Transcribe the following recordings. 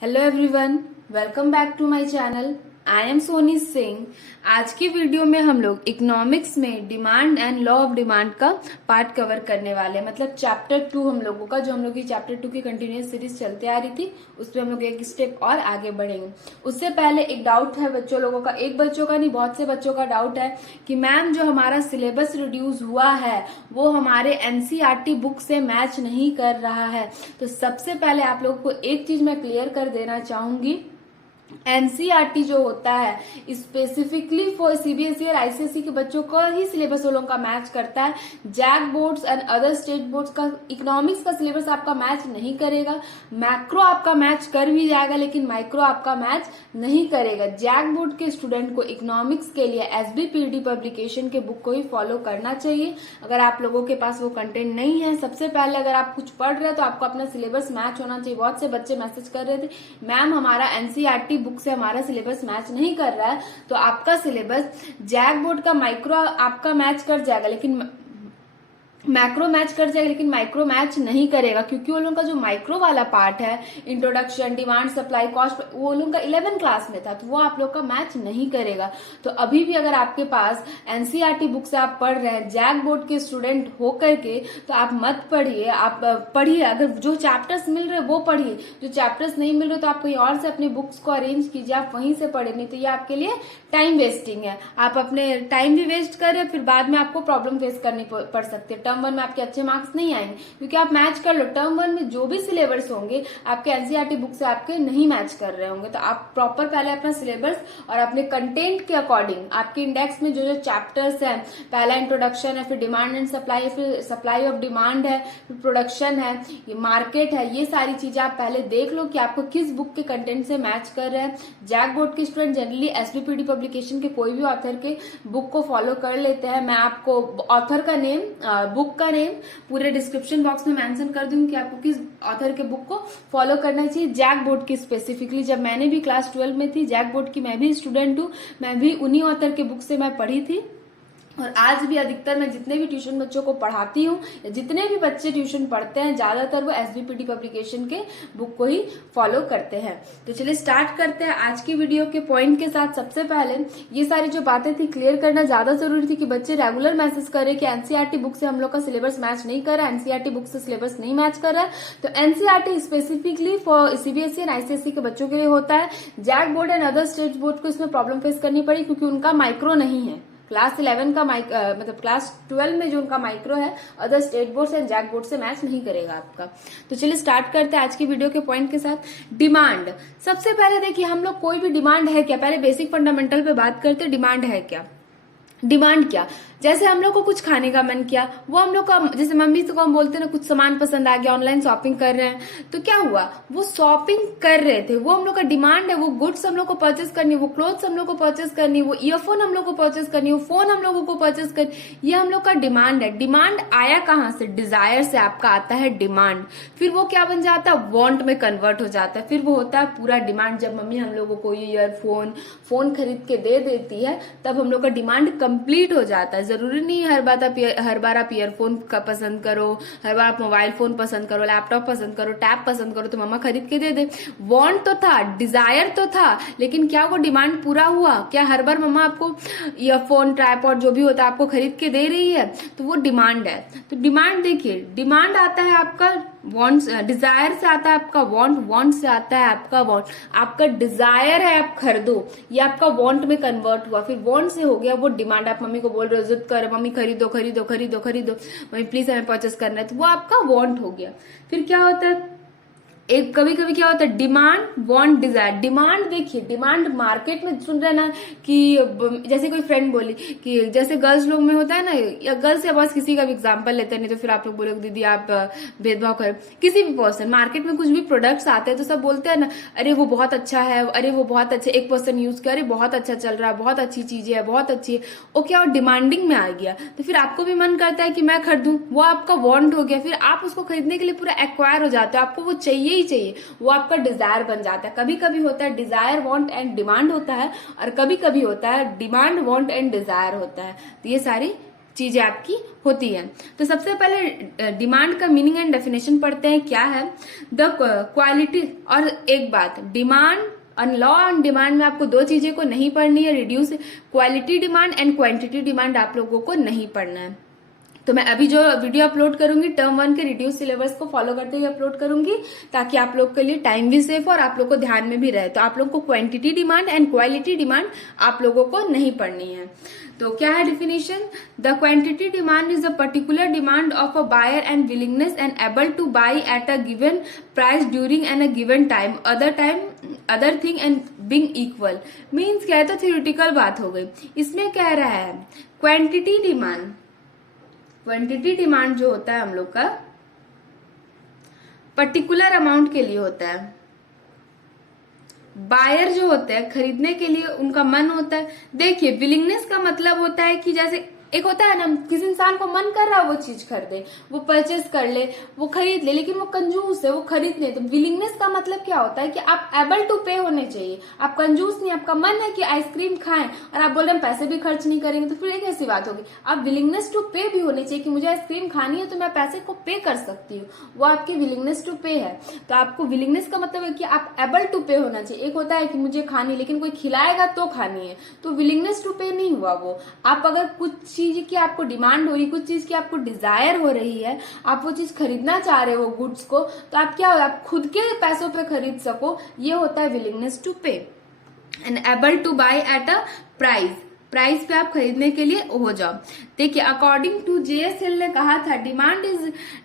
Hello everyone, welcome back to my channel. I am Soni Singh. आज की वीडियो में हम लोग इकोनॉमिक्स में demand and law of demand का पार्ट कवर करने वाले हैं। मतलब चैप्टर 2 हम लोगों का, जो हम लोग की चैप्टर 2 की कंटिन्यूस सीरीज चलते आ रही थी, उस पर हम लोग एक स्टेप और आगे बढ़ेंगे। उससे पहले एक डाउट है बच्चों लोगों का, एक बच्चों का नहीं बहुत से बच्चों का डाउट है कि मैम जो हमारा सिलेबस रिड्यूस हुआ है वो हमारे एनसीईआरटी बुक से मैच नहीं कर रहा है। तो सबसे पहले आप लोगों को एक चीज मैं क्लियर कर देना चाहूंगी, एनसीईआरटी जो होता है स्पेसिफिकली फॉर सीबीएसई और आईसीएसई के बच्चों को ही सिलेबस वो लोगों का मैच करता है। JAC boards and other state boards का इकोनॉमिक्स का सिलेबस आपका मैच नहीं करेगा। मैक्रो आपका मैच कर भी जाएगा लेकिन माइक्रो आपका मैच नहीं करेगा। जैक बोर्ड के स्टूडेंट को इकोनॉमिक्स के लिए एसबीपीडी पब्लिकेशन के बुक को ही फॉलो करना चाहिए। अगर आप लोगों के पास वो कंटेंट नहीं है, सबसे पहले अगर आप कुछ पढ़ रहे हैं तो आपको अपना सिलेबस मैच होना चाहिए। बहुत से बच्चे मैसेज कर रहे थे मैम हमारा एनसीईआरटी बुक से हमारा सिलेबस मैच नहीं कर रहा है। तो आपका सिलेबस जैक बोर्ड का माइक्रो आपका मैच कर जाएगा लेकिन मैक्रो मैच कर जाएगा लेकिन माइक्रो मैच नहीं करेगा, क्योंकि वो लोगों का जो माइक्रो वाला पार्ट है, इंट्रोडक्शन, डिमांड, सप्लाई, कॉस्ट, वो लोगों का 11 क्लास में था, तो वो आप लोग का मैच नहीं करेगा। तो अभी भी अगर आपके पास एनसीईआरटी बुक से आप पढ़ रहे हैं जैक बोर्ड के स्टूडेंट होकर के, तो आप मत पढ़िए। आप पढ़िए, अगर जो चैप्टर्स मिल रहे वो पढ़िए, जो चैप्टर्स नहीं मिल रहे तो आप कहीं और से अपने बुक्स को अरेंज कीजिए, आप वहीं से पढ़े। नहीं तो ये आपके लिए टाइम वेस्टिंग है। आप अपने टाइम भी वेस्ट कर रहे, फिर बाद में आपको प्रॉब्लम फेस करनी पड़ सकती है। टर्म 1 में आपके अच्छे मार्क्स नहीं आएंगे क्योंकि आप मैच कर लो। टर्म 1 में जो भी सिलेबस होंगे आपके एनसीईआरटी बुक से आपके नहीं मैच कर रहे होंगे। तो आप प्रॉपर पहले अपना सिलेबस और अपने कंटेंट के अकॉर्डिंग आपके इंडेक्स में जो जो चैप्टर्स है, पहला इंट्रोडक्शन है, फिर डिमांड एंड सप्लाई, फिर सप्लाई ऑफ डिमांड है, फिर प्रोडक्शन है, ये मार्केट है, ये सारी चीजें आप पहले देख लो कि आपको किस बुक के कंटेंट से मैच कर रहे हैं। जैक बोर्ड के स्टूडेंट जनरली एसबीपीडी पब्लिकेशन के कोई भी ऑथर के बुक को फॉलो कर लेते हैं। मैं आपको ऑथर का नेम, बुक का नेम पूरे डिस्क्रिप्शन बॉक्स में मेंशन कर दूंगी कि आपको किस ऑथर के बुक को फॉलो करना चाहिए। जैक बोर्ड की स्पेसिफिकली, जब मैंने भी क्लास 12 में थी, जैक बोर्ड की मैं भी स्टूडेंट हूँ, मैं भी उन्हीं ऑथर के बुक से मैं पढ़ी थी। और आज भी अधिकतर मैं जितने भी ट्यूशन बच्चों को पढ़ाती हूँ, जितने भी बच्चे ट्यूशन पढ़ते हैं, ज्यादातर वो एसबीपीडी पब्लिकेशन के बुक को ही फॉलो करते हैं। तो चलिए स्टार्ट करते हैं आज की वीडियो के पॉइंट के साथ। सबसे पहले ये सारी जो बातें थी क्लियर करना ज्यादा जरूरी थी कि बच्चे रेगुलर मैसेज करे कि एनसीईआरटी बुक से हम लोग का सिलेबस मैच नहीं कर रहा है, एनसीईआरटी बुक से सिलेबस नहीं मैच कर रहा है। तो NCERT specifically for CBSE and ICSE के बच्चों के लिए होता है। JAC board and other state board को इसमें प्रॉब्लम फेस करनी पड़ी क्योंकि उनका माइक्रो नहीं है। क्लास 11 का मतलब क्लास 12 में जो उनका माइक्रो है, other state board and JAC board से मैच नहीं करेगा आपका। तो चलिए स्टार्ट करते हैं आज की वीडियो के पॉइंट के साथ। डिमांड, सबसे पहले देखिए हम लोग कोई भी डिमांड है क्या, पहले बेसिक फंडामेंटल पे बात करते हैं। डिमांड है क्या? डिमांड क्या, जैसे हम लोग को कुछ खाने का मन किया, वो हम लोग का, जैसे मम्मी को हम बोलते हैं ना, कुछ सामान पसंद आ गया, ऑनलाइन शॉपिंग कर रहे हैं, तो क्या हुआ, वो शॉपिंग कर रहे थे, वो हम लोग का डिमांड है। वो गुड्स हम लोग को परचेस करनी है, वो क्लोथ्स हम लोग को परचेस करनी है, वो ईयरफोन हम लोग को परचेस करनी है, वो फोन हम लोगों को परचेस करनी, ये हम लोग का डिमांड है। डिमांड आया कहां से? डिजायर से आपका आता है डिमांड। फिर वो क्या बन जाता है? वांट में कन्वर्ट हो जाता है। फिर वो होता है पूरा डिमांड। जब मम्मी हम लोगों को ये ईयरफोन, फोन खरीद के दे देती है, तब हम लोग का डिमांड कंप्लीट हो जाता है। जरूरी नहीं है हर बार आप ईयरफोन का पसंद करो, हर बार आप मोबाइल फोन पसंद करो, लैपटॉप पसंद करो, टैब पसंद करो तो मम्मा खरीद के दे दे। वांट तो था, डिजायर तो था, लेकिन क्या वो डिमांड पूरा हुआ? क्या हर बार मम्मा आपको ईयरफोन, ट्राइपॉड जो भी होता है आपको खरीद के दे रही है? तो वो डिमांड है। तो डिमांड देखिए, डिमांड आता है आपका वांट, डिजायर से आता है आपका वांट, वांट से आता है आपका वांट। आपका डिजायर है आप खरीदो, ये आपका वांट में कन्वर्ट हुआ, फिर वांट से हो गया वो डिमांड। आप मम्मी को बोल रहे हो जिद कर, मम्मी खरीदो खरीदो खरीदो खरीदो, मम्मी प्लीज हमें परचेस करना है, तो वो आपका वांट हो गया। फिर क्या होता है, एक कभी कभी क्या होता है, डिमांड, वांट, डिजायर। डिमांड देखिए, डिमांड मार्केट में सुन रहे ना कि जैसे कोई फ्रेंड बोली कि जैसे गर्ल्स लोग में होता है ना, या गर्ल्स या बस किसी का भी एग्जांपल लेते हैं, नहीं तो फिर आप लोग बोलोगे दीदी आप भेदभाव कर। किसी भी पर्सन, मार्केट में कुछ भी प्रोडक्ट्स आते हैं तो सब बोलते हैं ना, अरे वो बहुत अच्छा है, अरे वो बहुत अच्छा, एक पर्सन यूज कर, अरे बहुत अच्छा चल रहा है, बहुत अच्छी चीजें है, बहुत अच्छी है। वो क्या, डिमांडिंग में आ गया, तो फिर आपको भी मन करता है कि मैं खरीदूं, वो आपका वांट हो गया। फिर आप उसको खरीदने के लिए पूरा एक्वायर हो जाते हो, आपको वो चाहिए ही चाहिए, वो आपका डिजायर बन जाता है। कभी कभी होता है डिजायर, वांट एंड डिमांड होता है, और कभी कभी होता है डिमांड, वांट एंड डिजायर होता है। तो ये सारी चीजें आपकी होती है। तो सबसे पहले डिमांड का मीनिंग एंड डेफिनेशन पढ़ते हैं। क्या है द क्वालिटी। और एक बात, डिमांड और लॉ ऑन डिमांड में आपको दो चीजें को नहीं पढ़नी है, reduce quality demand and quantity demand आप लोगों को नहीं पढ़ना है। तो मैं अभी जो वीडियो अपलोड करूंगी टर्म 1 के रिड्यूस सिलेबस को फॉलो करते हुए अपलोड करूंगी, ताकि आप लोग के लिए टाइम भी सेफ और आप लोग को ध्यान में भी रहे। तो आप लोग को quantity demand and quality demand आप लोगों को नहीं पढ़नी है। तो क्या है definition? The quantity demand is a particular demand of a buyer and willingness and able to buy at a given price during an a given time other thing and being equal. Means क्या है, तो theoretical बात हो गई। इसमें कह रहा है क्वांटिटी डिमांड जो होता है हम लोग का पर्टिकुलर अमाउंट के लिए होता है। बायर जो होते हैं खरीदने के लिए उनका मन होता है। देखिए विलिंगनेस का मतलब होता है कि जैसे एक होता है ना, किसी इंसान को मन कर रहा है वो चीज खरीदे, वो परचेस कर ले, वो खरीद ले, लेकिन वो कंजूस है, वो खरीद ले। तो विलिंगनेस का मतलब क्या होता है कि आप एबल टू पे होने चाहिए। आप कंजूस नहीं, आपका मन है कि आइसक्रीम खाएं और आप बोल रहे हैं पैसे भी खर्च नहीं करेंगे, तो फिर एक ऐसी बात होगी। आप विलिंगनेस टू पे भी होने चाहिए कि मुझे आइसक्रीम खानी है तो मैं पैसे को पे कर सकती हूँ, वो आपकी विलिंगनेस टू पे है। तो आपको विलिंगनेस का मतलब है कि आप एबल टू पे होना चाहिए। एक होता है कि मुझे खानी लेकिन कोई खिलाएगा तो खानी है, तो विलिंगनेस टू पे नहीं हुआ वो। आप अगर कुछ चीज की आपको डिमांड हो रही, कुछ चीज की आपको डिजायर हो रही है, आप वो चीज खरीदना चाह रहे हो गुड्स को, तो आप क्या हो, आप खुद के पैसों पे खरीद सको, ये होता है willingness to pay. And able to buy at a price पे आप खरीदने के लिए हो जाओ। देखिए अकॉर्डिंग टू जेएस हिल ने कहा था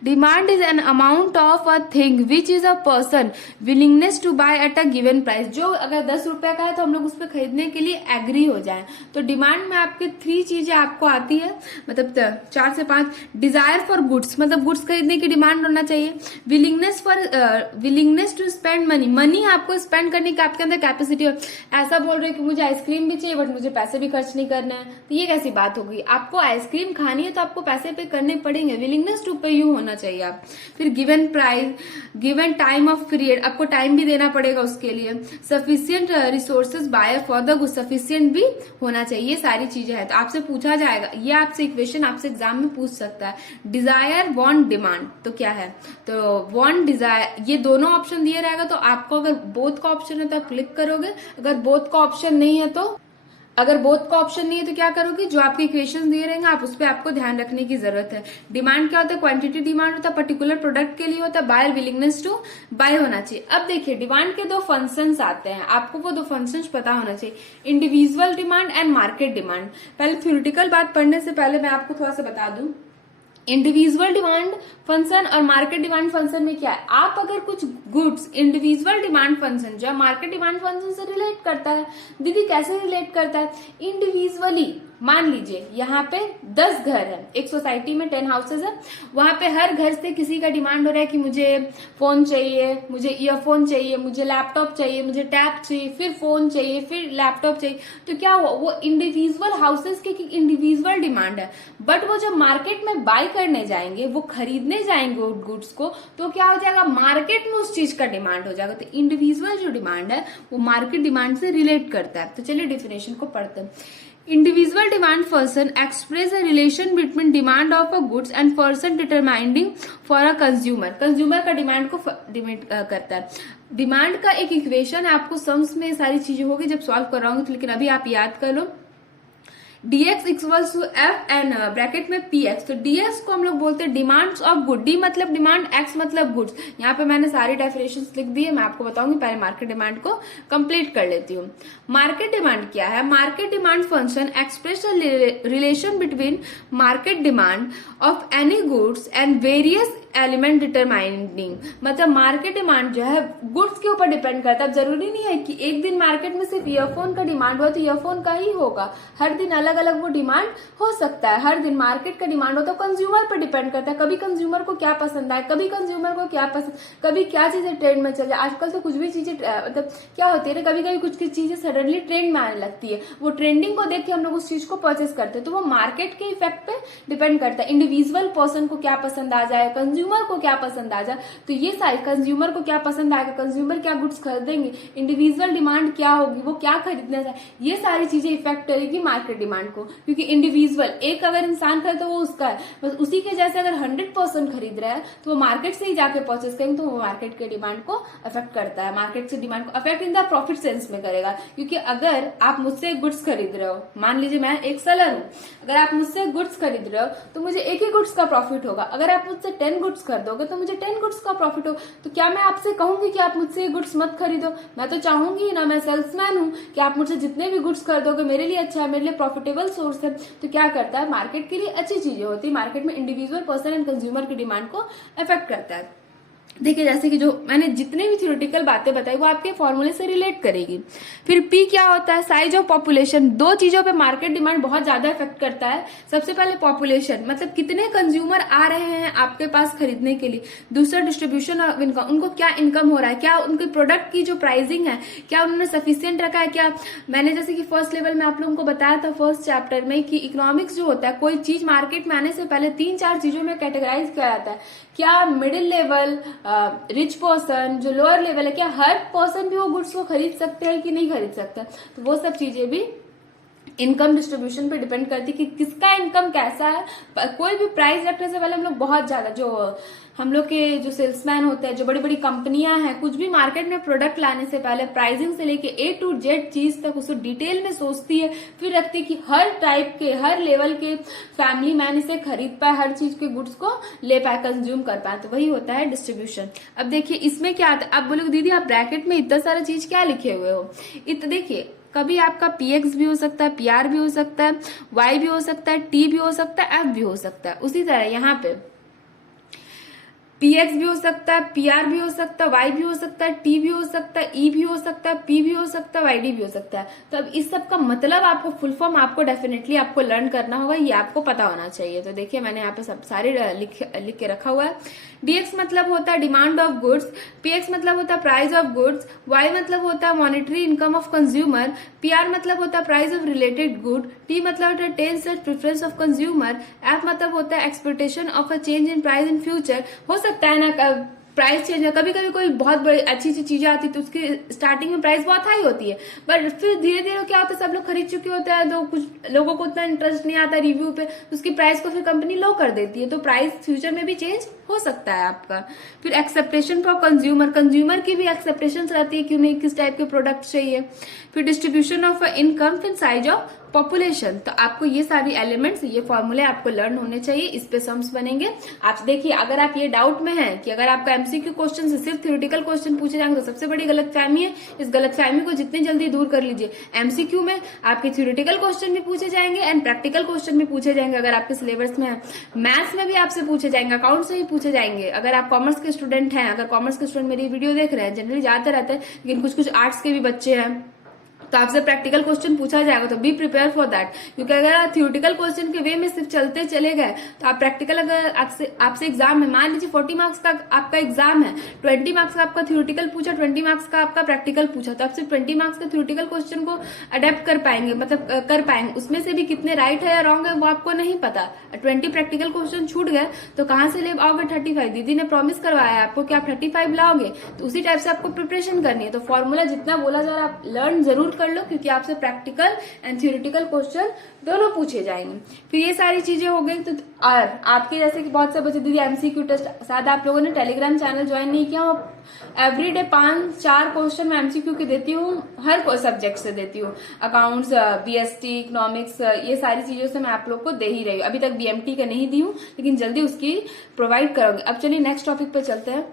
demand is an amount of a thing which is a person willingness to buy at a given price. जो अगर 10 रुपए का है तो हम लोग उस पर खरीदने के लिए एग्री हो जाए। तो डिमांड में आपके 3 चीजें आपको आती है, मतलब 4 से 5। डिजायर फॉर गुड्स, मतलब गुड्स खरीदने की डिमांड होना चाहिए। विलिंगनेस टू स्पेंड मनी आपको स्पेंड करने की आपके अंदर कैपेसिटी हो। ऐसा बोल रहे हो कि मुझे आइसक्रीम भी चाहिए बट मुझे पैसे भी खर्च नहीं करना है, तो ये कैसी बात होगी। आपको आइसक्रीम खानी है तो आपको पैसे पे करने पड़ेंगे, विलिंगनेस टू पे यू होना चाहिए आप। फिर given price, given time of period, आपको टाइम भी देना पड़ेगा उसके लिए। Sufficient resources buyer for the good, sufficient भी होना चाहिए। ये सारी चीजें हैं। तो आपसे पूछा जाएगा, ये आपसे इक्वेशन आपसे एग्जाम में पूछ सकता है। डिजायर वांट डिमांड, तो क्या है, तो वांट डिजायर, ये दोनों ऑप्शन दिए रहेगा। तो आपको अगर बोथ का ऑप्शन है तो आप क्लिक करोगे, अगर बोथ का ऑप्शन नहीं है तो क्या करोगे, जो आपके इक्वेशन दिए रहेंगे आप उस पर आपको ध्यान रखने की जरूरत है। डिमांड क्या होता है, क्वांटिटी डिमांड होता है, पर्टिकुलर प्रोडक्ट के लिए होता है। बायर विलिंगनेस टू बाय होना चाहिए। अब देखिए डिमांड के 2 फंक्शंस आते हैं, आपको वो 2 फंक्शंस पता होना चाहिए, individual demand and market demand. पहले थ्योरेटिकल बात पढ़ने से पहले मैं आपको थोड़ा सा बता दूं, इंडिविजुअल डिमांड फंक्शन और मार्केट डिमांड फंक्शन में क्या है। आप अगर कुछ गुड्स, इंडिविजुअल डिमांड फंक्शन जो मार्केट डिमांड फंक्शन से रिलेट करता है। दीदी कैसे रिलेट करता है, इंडिविजुअली मान लीजिए यहाँ पे 10 घर है, एक सोसाइटी में 10 हाउसेज है, वहां पे हर घर से किसी का डिमांड हो रहा है कि मुझे फोन चाहिए, मुझे ईयरफोन चाहिए, मुझे लैपटॉप चाहिए, मुझे टैब चाहिए, फिर फोन चाहिए, फिर लैपटॉप चाहिए। तो क्या हुआ, वो इंडिविजुअल हाउसेज की इंडिविजुअल डिमांड है। बट वो जब मार्केट में बाय करने जाएंगे, वो खरीदने जाएंगे गुड्स को, तो क्या हो जाएगा, मार्केट में उस चीज का डिमांड हो जाएगा। तो इंडिविजुअल जो डिमांड है वो मार्केट डिमांड से रिलेट करता है। तो चलिए डिफिनेशन को पढ़ते हैं। Individual demand person express a relation between demand of a goods and person determining for a consumer। Consumer का डिमांड को डिमांड करता है। डिमांड का एक इक्वेशन है, आपको सम्स में सारी चीजें होगी जब सॉल्व कराऊंगी, तो लेकिन अभी आप याद कर लो। dx equals to F and bracket में px। तो dx को हम लोग बोलते हैं डिमांड्स ऑफ गुड। डी मतलब डिमांड, x मतलब गुड्स। यहाँ पे मैंने सारी डेफिनेशंस लिख दी है, मैं आपको बताऊंगी। पहले मार्केट डिमांड को कंप्लीट कर लेती हूँ। मार्केट डिमांड क्या है, market demand function express relation between market demand of any goods and various element determining. मतलब मार्केट डिमांड जो है गुड्स के ऊपर डिपेंड करता है। अब जरूरी नहीं है कि एक दिन मार्केट में सिर्फ ईयरफोन का डिमांड हो तो ईयरफोन का ही होगा, हर दिन अलग अलग वो डिमांड हो सकता है। हर दिन मार्केट का डिमांड हो तो कंज्यूमर पर डिपेंड करता है, कभी कंज्यूमर को क्या पसंद आए, कभी कंज्यूमर को क्या पसंद, कभी क्या चीजें ट्रेंड में चल जाए। आजकल तो कुछ भी चीजें मतलब क्या होती है, कभी कभी कुछ चीजें सडनली ट्रेंड में आने लगती है, वो ट्रेंडिंग को देख के हम लोग उस चीज को परचेस करते हैं। तो वो मार्केट के इफेक्ट पे डिपेंड करता है। इंडिविजुअल पर्सन को क्या पसंद आ जाए, कंज्यूमर कंज्यूमर को क्या पसंद आ जाए, तो ये सारी कंज्यूमर को क्या पसंद आएगा, कंज्यूमर क्या गुड्स खरीदेंगे, इंडिविजुअल डिमांड क्या होगी, वो क्या खरीदना चाहे, ये सारी चीजें इफेक्ट करेगी मार्केट डिमांड को। क्योंकि इंडिविजुअल एक अगर इंसान खरीदे तो वो उसका है, बस उसी के जैसे अगर 100% खरीद रहा है तो वो मार्केट से ही जाके परचेस करेंगे, तो वो मार्केट के डिमांड को अफेक्ट करता है, मार्केट से डिमांड को affect in the profit sense में करेगा। क्योंकि अगर आप मुझसे गुड्स खरीद रहे हो, मान लीजिए मैं एक सेलर हूं, अगर आप मुझसे गुड्स खरीद रहे हो तो मुझे एक ही गुड्स का प्रॉफिट होगा, अगर आप मुझसे 10 गुड्स खरीदोगे तो मुझे 10 गुड्स का प्रॉफिट होगा। तो क्या मैं आपसे कहूंगी कि आप मुझसे ये गुड्स मत खरीदो, मैं तो चाहूंगी ना, मैं सेल्समैन हूं कि आप मुझसे जितने भी गुड्स खरीदोगे मेरे लिए अच्छा है, मेरे लिए प्रॉफिटेबल सोर्स है। तो क्या करता है, मार्केट के लिए अच्छी चीजें होती है, मार्केट में इंडिविजुअल पर्सन एंड कंज्यूमर की डिमांड को अफेक्ट करता है। देखिए जैसे कि जो मैंने जितने भी थ्योरेटिकल बातें बताई वो आपके फॉर्मूले से रिलेट करेगी। फिर पी क्या होता है, साइज ऑफ पॉपुलेशन। दो चीजों पे मार्केट डिमांड बहुत ज्यादा इफेक्ट करता है। सबसे पहले पॉपुलेशन, मतलब कितने कंज्यूमर आ रहे हैं आपके पास खरीदने के लिए। दूसरा डिस्ट्रीब्यूशन ऑफ इनकम, उनको क्या इनकम हो रहा है, क्या उनके प्रोडक्ट की जो प्राइसिंग है क्या उन्होंने सफिशियंट रखा है, क्या मैंने जैसे कि फर्स्ट लेवल में आप लोगों को बताया था फर्स्ट चैप्टर में कि इकोनॉमिक्स जो होता है, कोई चीज मार्केट में आने से पहले 3-4 चीजों में कैटेगराइज किया जाता है। क्या मिडिल लेवल, रिच पर्सन, जो लोअर लेवल है, क्या हर पर्सन भी वो गुड्स को खरीद सकते हैं कि नहीं खरीद सकते, तो वो सब चीजें भी इनकम डिस्ट्रीब्यूशन पे डिपेंड करती है कि किसका इनकम कैसा है। कोई भी प्राइस रखने से पहले हम लोग बहुत ज्यादा, जो हम लोग के जो सेल्समैन होते हैं, जो बड़ी बड़ी कंपनियां हैं, कुछ भी मार्केट में प्रोडक्ट लाने से पहले प्राइसिंग से लेके A to Z चीज तक उसको डिटेल में सोचती है, फिर रखती है कि हर टाइप के, हर लेवल के फैमिली मैन इसे खरीद पाए, हर चीज के गुड्स को ले पाए, कंज्यूम कर पाए। तो वही होता है डिस्ट्रीब्यूशन। अब देखिए इसमें क्या आता है, आप बोलोगे दीदी आप ब्रैकेट में इतना सारा चीज क्या लिखे हुए हो। देखिए कभी आपका PX भी हो सकता है, PR भी हो सकता है, Y भी हो सकता है, T भी हो सकता है, F भी हो सकता है। उसी तरह यहाँ पे PX भी हो सकता है, PR भी हो सकता है, Y भी हो सकता है, T भी हो सकता है, E भी हो सकता है, P भी हो सकता है, YD भी हो सकता है। तो अब इस सब का मतलब आपको फुल फॉर्म आपको डेफिनेटली आपको लर्न करना होगा, ये आपको पता होना चाहिए। तो देखिए मैंने यहाँ पे सब सारे लिख के रखा हुआ है। DX मतलब होता है डिमांड ऑफ गुड्स, PX मतलब होता है प्राइस ऑफ गुड्स, Y मतलब होता है monetary income of consumer, PR मतलब होता है price of related good, T मतलब होता है taste and preference of consumer, F मतलब होता है expectation of a change in price in future. हो सकता है ना प्राइस चेंज है, कभी कभी कोई बहुत बड़ी अच्छी चीजें आती है तो उसकी स्टार्टिंग में प्राइस बहुत हाई होती है, बट फिर धीरे धीरे क्या होता है, सब लोग खरीद चुके होते हैं तो कुछ लोगों को उतना इंटरेस्ट नहीं आता रिव्यू पे, तो उसकी प्राइस को फिर कंपनी लो कर देती है, तो प्राइस फ्यूचर में भी चेंज हो सकता है आपका। फिर एक्सेप्टेशन फॉर कंज्यूमर, कंज्यूमर की भी एक्सेप्टेशन रहती है कि उन्हें किस टाइप के प्रोडक्ट चाहिए। फिर डिस्ट्रीब्यूशन ऑफ इनकम, फिर साइज ऑफ पॉपुलेशन। तो आपको ये सारी एलिमेंट्स, ये फॉर्मूले आपको लर्न होने चाहिए, इस पे सम्स बनेंगे। आप देखिए अगर आप ये डाउट में हैं कि अगर आपका MCQ क्वेश्चन से सिर्फ थ्योरेटिकल क्वेश्चन पूछे जाएंगे तो सबसे बड़ी गलतफहमी है। इस गलतफहमी को जितनी जल्दी दूर कर लीजिए। MCQ में आपके थ्योरेटिकल क्वेश्चन भी पूछे जाएंगे एंड प्रैक्टिकल क्वेश्चन भी पूछे जाएंगे अगर आपके सिलेबस में है। मैथ्स में भी आपसे पूछे जाएंगे, अकाउंट से भी पूछे जाएंगे। अगर आप कॉमर्स के स्टूडेंट हैं, अगर कॉमर्स के स्टूडेंट मेरी वीडियो देख रहे हैं, जनरली जाते रहते हैं, लेकिन कुछ कुछ आर्ट्स के भी बच्चे हैं, तो आपसे प्रैक्टिकल क्वेश्चन पूछा जाएगा, तो बी प्रिपेयर फॉर दैट। क्योंकि अगर आप थ्योरेटिकल क्वेश्चन के वे में सिर्फ चलते चले गए तो आप प्रैक्टिकल, अगर आपसे एग्जाम है, मान लीजिए 40 मार्क्स का आपका एग्जाम है, 20 मार्क्स का आपका थ्योरेटिकल पूछा, 20 मार्क्स का आपका प्रैक्टिकल पूछा, तो आप सिर्फ 20 मार्क्स के थ्योरेटिकल क्वेश्चन को अडेप्ट कर पाएंगे, मतलब कर पाएंगे, उसमें से भी कितने राइट है या रॉन्ग है वो आपको नहीं पता। 20 प्रैक्टिकल क्वेश्चन छूट गए तो कहां से ले आओगे 35? दीदी ने प्रॉमिस करवाया है आपको कि आप 35 लाओगे, तो उसी टाइप से आपको प्रिपरेशन करनी है। तो फॉर्मूला जितना बोला जा रहा है आप लर्न जरूर कर लो, क्योंकि आपसे प्रैक्टिकल एंड थ्योरेटिकल क्वेश्चन दोनों पूछे जाएंगे। फिर ये सारी चीजें हो गई। तो और आपके जैसे कि बहुत से बच्चे दीदी MCQ टेस्ट, शायद आप लोगों ने टेलीग्राम चैनल ज्वाइन नहीं किया, एवरीडे 5-4 क्वेश्चन मैं MCQ के देती हूँ, हर सब्जेक्ट से देती हूँ, अकाउंट्स, BST, इकोनॉमिक्स, ये सारी चीजों से मैं आप लोग को दे ही रही हूँ। अभी तक BMT का नहीं दी हूँ, लेकिन जल्दी उसकी प्रोवाइड करूंगी। अब चलिए नेक्स्ट टॉपिक पे चलते हैं।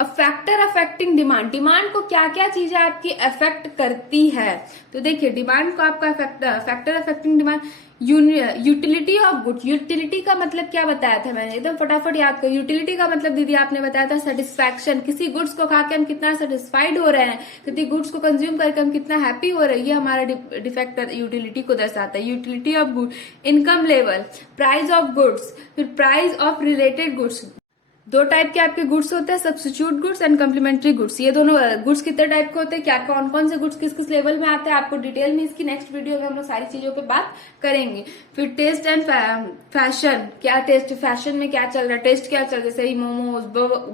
फैक्टर अफेक्टिंग डिमांड, डिमांड को क्या क्या चीजें आपकी अफेक्ट करती है। तो देखिए डिमांड को आपका factor affecting demand, utility of good. Utility का मतलब क्या बताया था मैंने, एकदम फटाफट याद करो। यूटिलिटी का मतलब दीदी आपने बताया था सेटिस्फैक्शन, किसी गुड्स को खा के हम कितना सेटिस्फाइड हो रहे हैं, किसी गुड्स को कंज्यूम करके हम कितना हैप्पी हो रहे हैं, ये हमारा डिफेक्टर यूटिलिटी को दर्शाता है। Utility of good, income level, price of goods, फिर प्राइस ऑफ रिलेटेड गुड्स, दो टाइप के आपके गुड्स होते हैं, substitute goods and complementary goods. ये दोनों गुड्स कितने टाइप के होते हैं, क्या कौन कौन से गुड्स किस किस लेवल में आते हैं, आपको डिटेल में इसकी नेक्स्ट वीडियो में हम लोग सारी चीजों पे बात करेंगे। फिर टेस्ट एंड फैशन, क्या टेस्ट फैशन में क्या चल रहा है, टेस्ट क्या चल रहा है, जैसे मोमोज,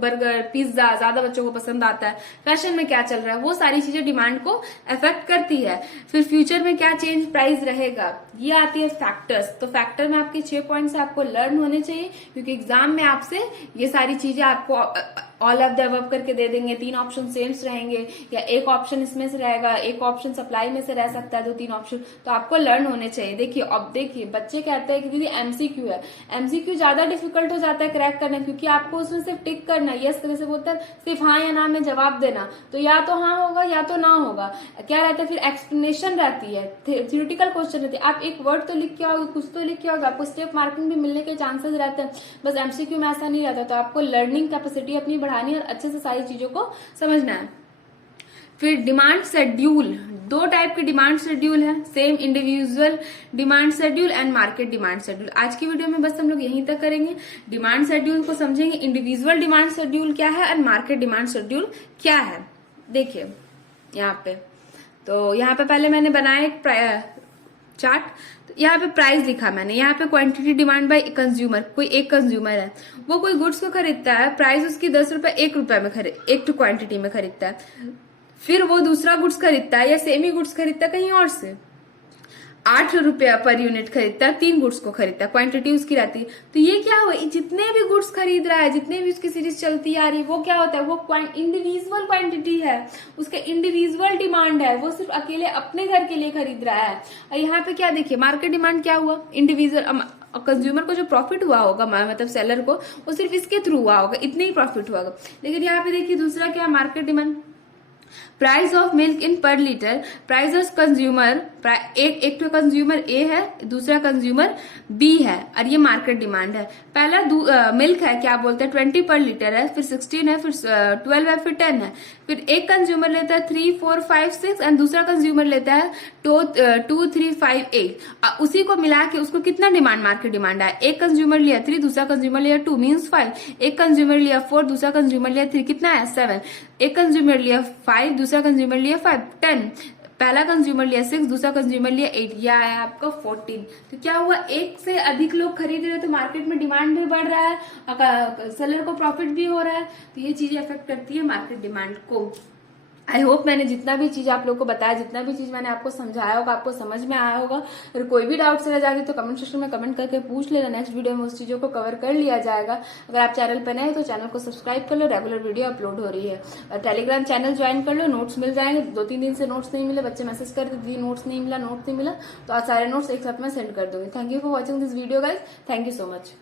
बर्गर, पिज्जा ज्यादा बच्चों को पसंद आता है, फैशन में क्या चल रहा है, वो सारी चीजें डिमांड को अफेक्ट करती है। फिर फ्यूचर में क्या चेंज प्राइस रहेगा, ये आती है फैक्टर्स। तो फैक्टर में आपके 6 पॉइंट्स आपको लर्न होने चाहिए, क्योंकि एग्जाम में आपसे ये सारी चीजें आपको ऑल ऑफ द अबव करके दे देंगे। 3 ऑप्शन सेम्स रहेंगे या एक ऑप्शन इसमें से रहेगा, एक ऑप्शन सप्लाई में से रह सकता है, 2-3 ऑप्शन, तो आपको लर्न होने चाहिए। देखिए अब देखिए बच्चे कहते हैं कि दीदी एमसीक्यू है, एमसीक्यू ज्यादा डिफिकल्ट हो जाता है क्रैक करना, क्योंकि आपको उसमें सिर्फ टिक करना, यस जैसे बोलते हैं सिर्फ हाँ या ना में जवाब देना, तो या तो हाँ होगा या तो ना होगा। क्या रहता है फिर एक्सप्लेनेशन रहती है, थ्योरेटिकल क्वेश्चन रहती है, आप एक वर्ड तो लिख के आओगे, कुछ तो लिख के आओगे, आपको स्टेप मार्किंग भी मिलने के चांसेस रहते हैं। बस एमसीक्यू में ऐसा नहीं रहता, तो आपको लर्निंग कैपेसिटी अपनी बढ़ानी है और अच्छे से सारी चीजों को समझना है। फिर डिमांड शेड्यूल, 2 टाइप के डिमांड शेड्यूल है, same individual demand schedule and market demand schedule. आज की वीडियो में बस हम लोग यहीं तक करेंगे, डिमांड शेड्यूल को समझेंगे, इंडिविजुअल डिमांड शेड्यूल क्या है और मार्केट डिमांड शेड्यूल क्या है। देखिए यहाँ पे, तो यहाँ पे पहले मैंने बनाया एक चार्ट, तो यहाँ पे प्राइस लिखा मैंने, यहाँ पे क्वांटिटी डिमांड बाय कंज्यूमर, कोई एक कंज्यूमर है, वो कोई गुड्स को खरीदता है, प्राइस उसकी 10 रुपए 1 रुपए में एक क्वांटिटी में खरीदता है, फिर वो दूसरा गुड्स खरीदता है या सेम ही गुड्स खरीदता है कहीं और से, 8 रुपया पर यूनिट खरीदता है, 3 गुड्स को खरीदता है, क्वांटिटी उसकी रहती है। तो ये क्या हुआ, जितने भी गुड्स खरीद रहा है, जितने भी उसकी सीरीज चलती आ रही है, वो क्या होता है, वो इंडिविजुअल क्वांटिटी है, उसका इंडिविजुअल डिमांड है, वो सिर्फ अकेले अपने घर के लिए खरीद रहा है। और यहाँ पे क्या देखिए, मार्केट डिमांड क्या हुआ, इंडिविजुअल कंज्यूमर को जो प्रॉफिट हुआ होगा, मतलब सेलर को, वो सिर्फ इसके थ्रू हुआ होगा, इतने ही प्रॉफिट हुआ होगा। लेकिन यहाँ पे देखिए दूसरा क्या, market demand, price of milk in पर लीटर, प्राइस ऑफ कंज्यूमर, एक तो कंज्यूमर ए है, दूसरा कंज्यूमर बी है, और ये मार्केट डिमांड है। पहला मिल्क है, क्या बोलते हैं 20 पर लीटर है, फिर 16 है, फिर 12 है, फिर 10 है, फिर एक कंज्यूमर लेता है 3, 4, 5, 6 एंड दूसरा कंज्यूमर लेता है 2, 3, 5, 8। उसी को मिला के उसको कितना डिमांड, मार्केट डिमांड है, एक कंज्यूमर लिया 3, दूसरा कंज्यूमर लिया 2 मीन्स 5, एक कंज्यूमर लिया 4, दूसरा कंज्यूमर लिया 3, कितना है 7, एक कंज्यूमर लिया 5, दूसरा कंज्यूमर लिया 5, 10, पहला कंज्यूमर लिया 6, दूसरा कंज्यूमर लिया 8, यह आया आपका 14। तो क्या हुआ, एक से अधिक लोग खरीद रहे, तो मार्केट में डिमांड भी बढ़ रहा है, सेलर को प्रॉफिट भी हो रहा है, तो ये चीजें अफेक्ट करती है मार्केट डिमांड को। आई होप मैंने जितना भी चीज आप लोग को बताया, जितना भी चीज मैंने आपको समझाया होगा, आपको समझ में आया होगा। अगर कोई भी डाउट रह जाए तो कमेंट सेक्शन में कमेंट करके पूछ लेना, नेक्स्ट वीडियो में उस चीजों को कवर कर लिया जाएगा। अगर आप चैनल पर नए तो चैनल को सब्सक्राइब कर लो, रेगुलर वीडियो अपलोड हो रही है। और टेलीग्राम चैनल ज्वाइन कर लो, नोट्स मिल जाएंगे। 2-3 दिन से नोट्स नहीं मिले, बच्चे मैसेज करते दी नोट्स नहीं मिला, तो आज सारे नोट्स एक साथ में सेंड कर दूंगी। Thank you for watching this video guys, thank you so much.